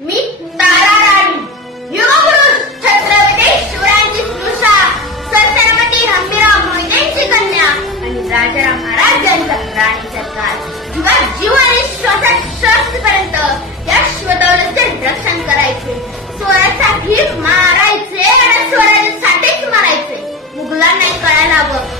मी तारा राणी युगपुरुष छत्रपती शिवरायांची स्नुषा सरस्वती हंबीराव मोहितेंची कन्या आणि राजाराम महाराज यांचा राणीचा काळ किंवा जीव आणि श्वासात श्वासपर्यंत या शिवदौलतचे रक्षण करायचे. स्वरासाठी मारायचे आणि स्वरांसाठीच मारायचे. मुघलांना नाही कळायला हवं.